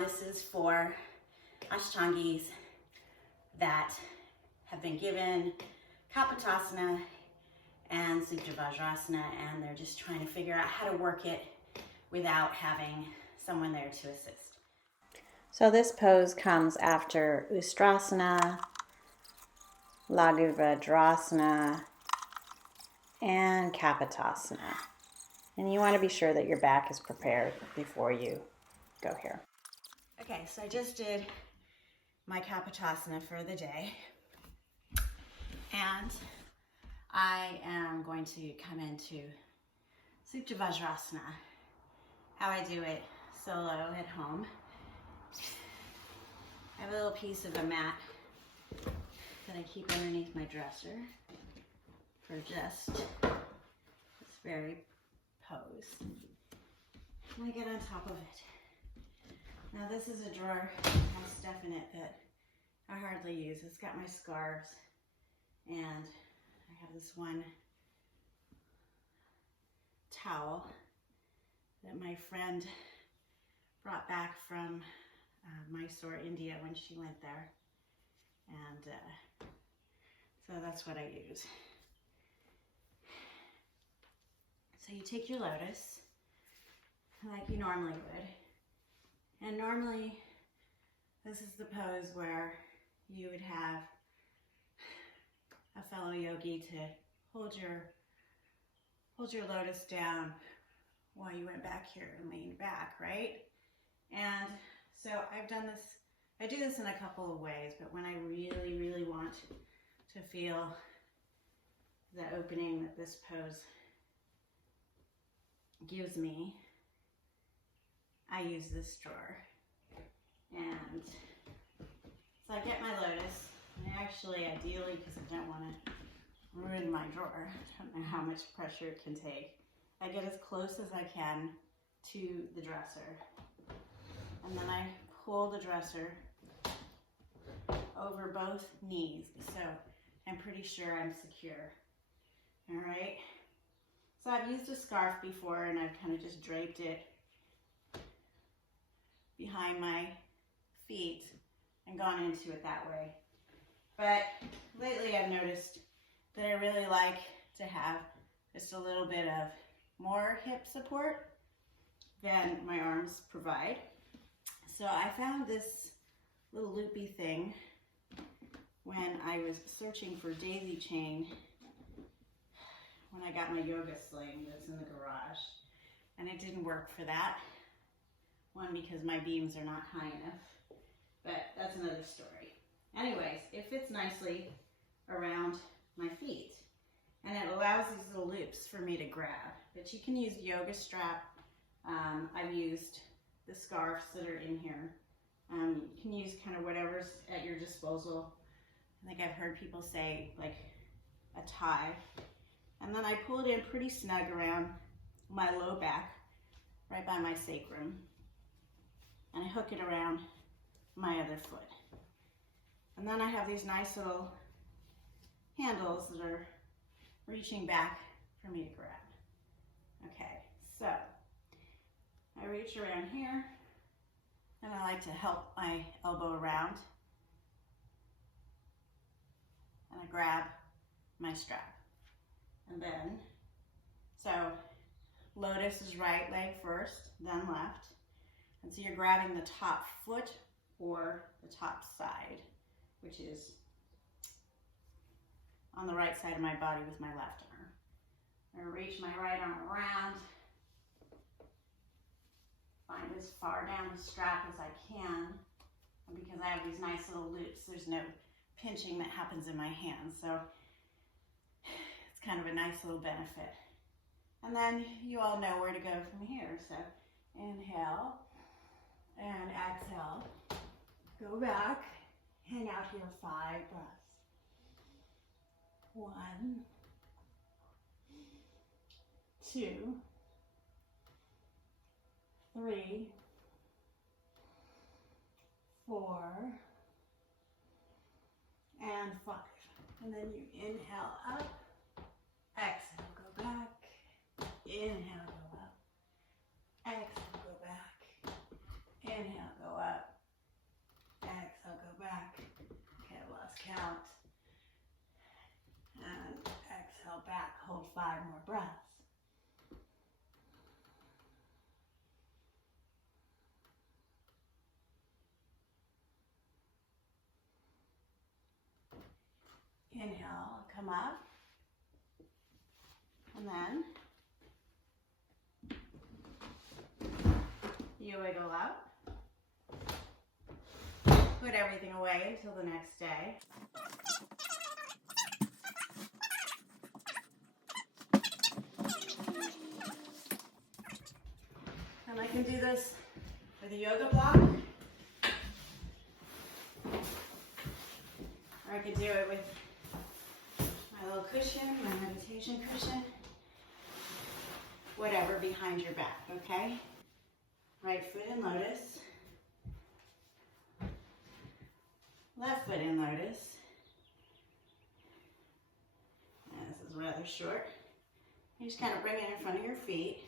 This is for Ashtangis that have been given Kapotasana and Supta Vajrasana, and they're just trying to figure out how to work it without having someone there to assist. So this pose comes after Ustrasana, Laghu Vajrasana, and Kapotasana. And you want to be sure that your back is prepared before you go here. Okay, so I just did my Kapotasana for the day, and I am going to come into Supta Vajrasana, how I do it solo at home. I have a little piece of a mat that I keep underneath my dresser for just this very pose. And I get on top of it. Now this is a drawer that has stuff in it that I hardly use. It's got my scarves, and I have this one towel that my friend brought back from Mysore, India when she went there. And so that's what I use. So you take your lotus like you normally would. And normally, this is the pose where you would have a fellow yogi to hold your lotus down while you went back here and leaned back, right? And so I've done this, I do this in a couple of ways, but when I really, really want to feel the opening that this pose gives me, I use this drawer. And so I get my lotus, and actually, ideally, because I don't want to ruin my drawer, I don't know how much pressure it can take, I get as close as I can to the dresser. And then I pull the dresser over both knees, so I'm pretty sure I'm secure. All right? So I've used a scarf before, and I've kind of just draped it behind my feet and gone into it that way. But lately I've noticed that I really like to have just a little bit of more hip support than my arms provide. So I found this little loopy thing when I was searching for daisy chain when I got my yoga sling that's in the garage, and it didn't work for that. One, because my beams are not high enough, but that's another story. Anyways, it fits nicely around my feet, and it allows these little loops for me to grab. But you can use yoga strap. I've used the scarves that are in here. You can use kind of whatever's at your disposal. I think I've heard people say like a tie. And then I pull it in pretty snug around my low back, right by my sacrum. And I hook it around my other foot. And then I have these nice little handles that are reaching back for me to grab. Okay, so I reach around here, and I like to help my elbow around, and I grab my strap. And then, so lotus is right leg first, then left. And so you're grabbing the top foot or the top side, which is on the right side of my body with my left arm. I'm gonna reach my right arm around, find as far down the strap as I can. And because I have these nice little loops, there's no pinching that happens in my hands. So it's kind of a nice little benefit. And then you all know where to go from here. So inhale and exhale. Go back, hang out here 5 breaths. 1, 2, 3, 4, and 5. And then you inhale up, exhale, go back, inhale, go up, exhale, go back, inhale, go up. Inhale, come up. And then you wiggle out. Put everything away until the next day. And I can do this with a yoga block, or I could do it with my little cushion, my meditation cushion, whatever behind your back, okay? Right foot in lotus, left foot in lotus. And this is rather short. You just kind of bring it in front of your feet.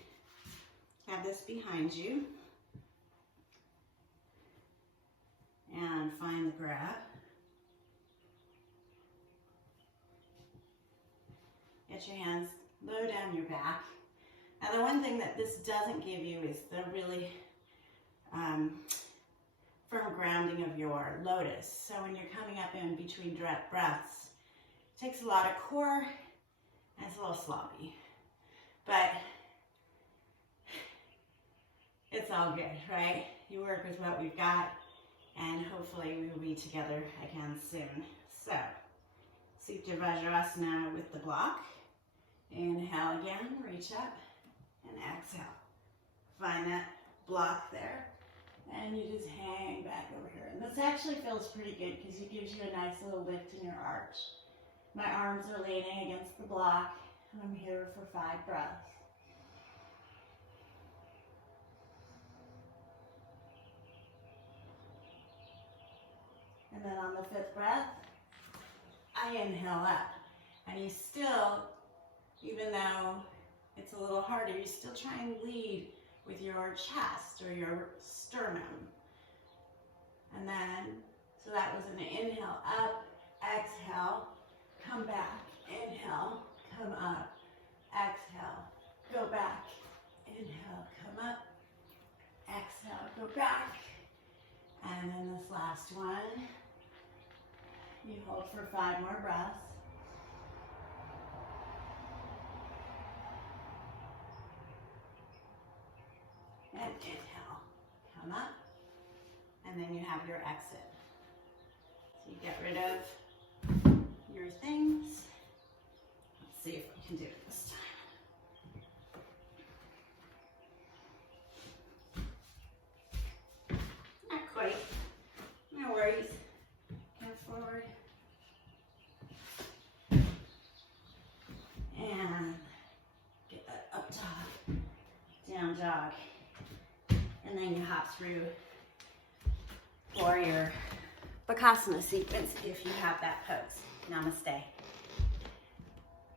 Have this behind you. And find the grab. Get your hands low down your back. Now the one thing that this doesn't give you is the really firm grounding of your lotus. So when you're coming up in between breaths, it takes a lot of core and it's a little sloppy. But it's all good, right? You work with what we've got and hopefully we will be together again soon. So, Supta Vajrasana with the block. Inhale again, reach up, and exhale. Find that block there, and you just hang back over here. And this actually feels pretty good because it gives you a nice little lift in your arch. My arms are leaning against the block, and I'm here for 5 breaths. And then on the 5th breath, I inhale up. And you still, even though it's a little harder, you still try and lead with your chest or your sternum. And then, so that was an inhale up, exhale, come back, inhale, come up, exhale, go back, inhale, come up, exhale, go back. And then this last one, you hold for 5 more breaths. And inhale, come up, and then you have your exit. So you get rid of your things. Let's see if we can do it this time. Not quite, no worries. Come forward. And get that up top, down dog. And then you hop through for your Bakasana sequence if you have that pose. Namaste.